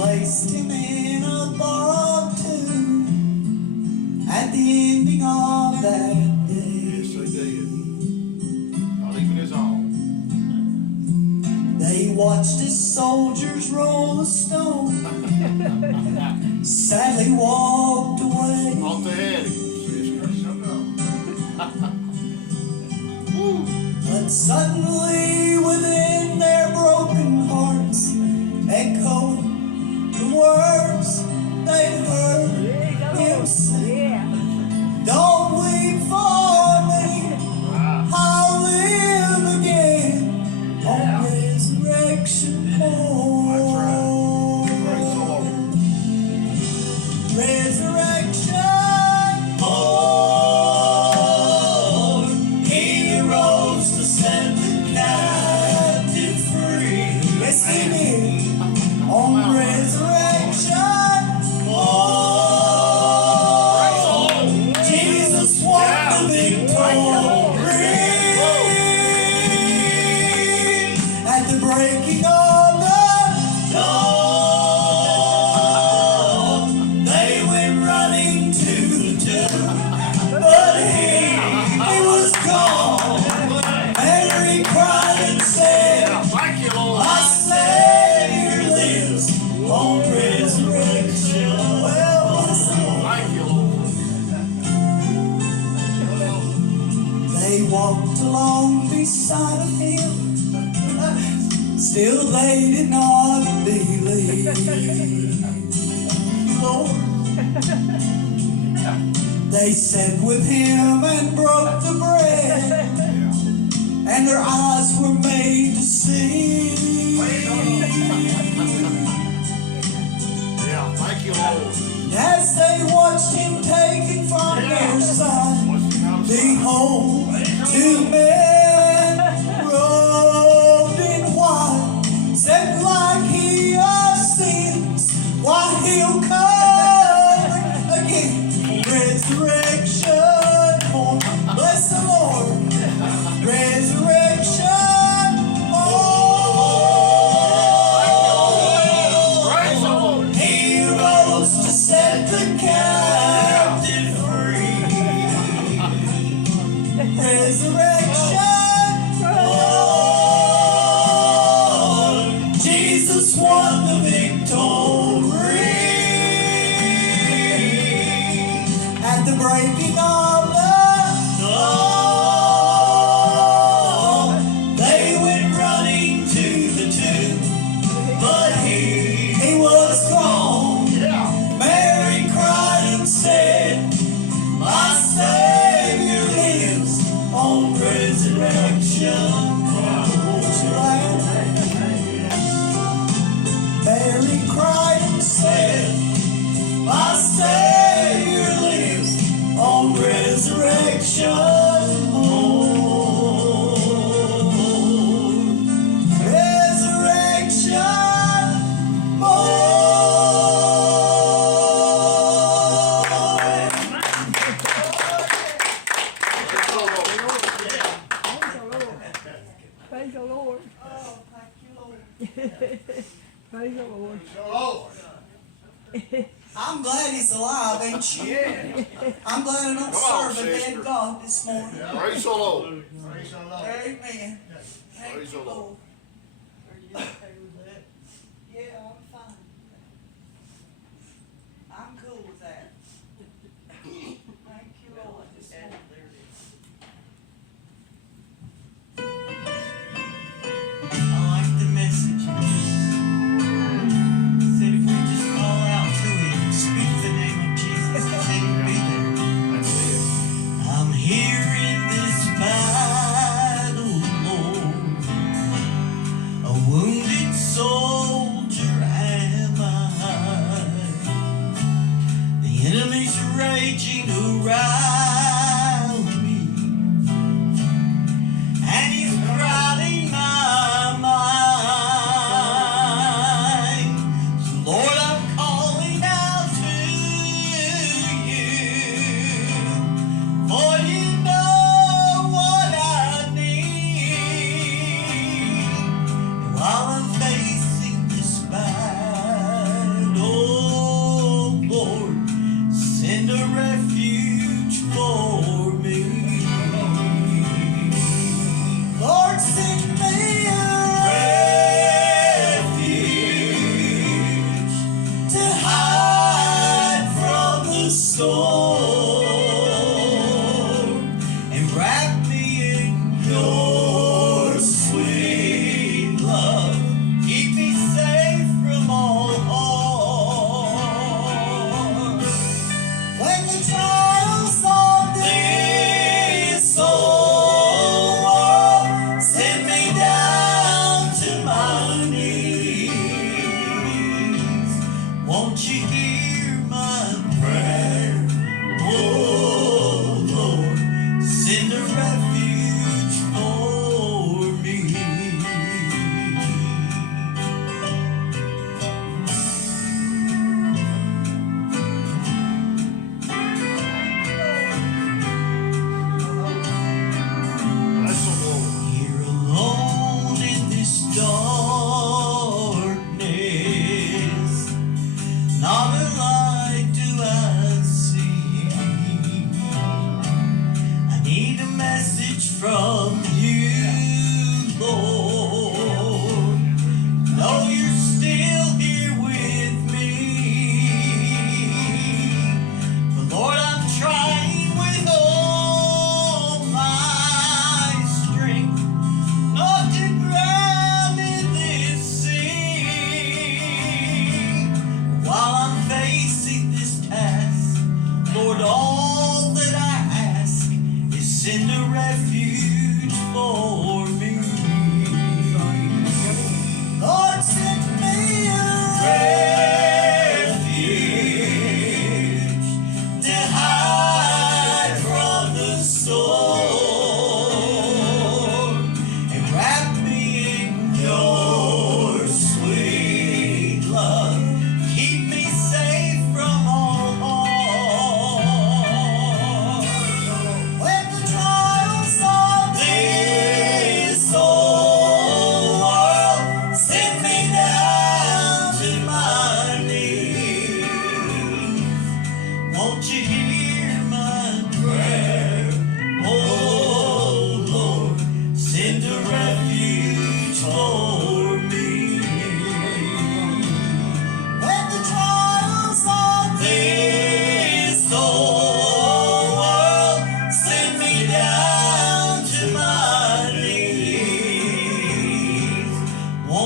placed him in a borrowed tomb at the ending of that day. Yes, they did. Not even his own. They watched as soldiers roll the stone, sadly walked away. Off the head, sister. But suddenly within their broken hearts echoed the words they'd heard him say. Don't weep for me, I'll live again on resurrection morn. Praise the Lord. Resurrection morn, he arose to set the captive free. Yes, he did. On resurrection morn, Jesus won the victory. At the breaking of the dawn, they went running to the tomb, but he was gone. Mary cried and said, Thank you, Lord. "My Savior lives on resurrection." Well, bless the Lord. Thank you, Lord. They walked along beside of him, still they did not believe. Lord, they sat with him and broke the bread, and their eyes were made to see. Yeah, thank you, Lord. As they watched him taken from their side, behold, two men robed in white, said like he ascends, why he'll come again. Resurrection morn, bless the Lord. Resurrection morn, Praise the Lord. he rose to set the captive free. Resurrection morn, Jesus won the victory. At the breaking of the dawn, they went running to the tomb, but he was gone. Yeah. Mary cried and said, "My Savior lives on resurrection." Mary cried and said, "My Savior lives on resurrection morn." Resurrection morn. Praise the Lord. Praise the Lord. Oh, thank you, Lord. Praise the Lord. Praise the Lord. I'm glad he's alive, ain't you? Yeah. I'm glad I don't Come on, serve a sister. dead God this morning. Praise the Lord. Praise the Lord. Amen. Thank Praise you, the Lord. Lord. Are you okay with that? Yeah, I'm fine. I'm cool with that. Thank you, Lord. This morning. I like the message. Said if we just call out to him, speak the name of Jesus, he will be there. That's it. I'm here in this battle, Lord, a wounded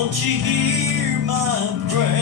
Won't you hear my prayer?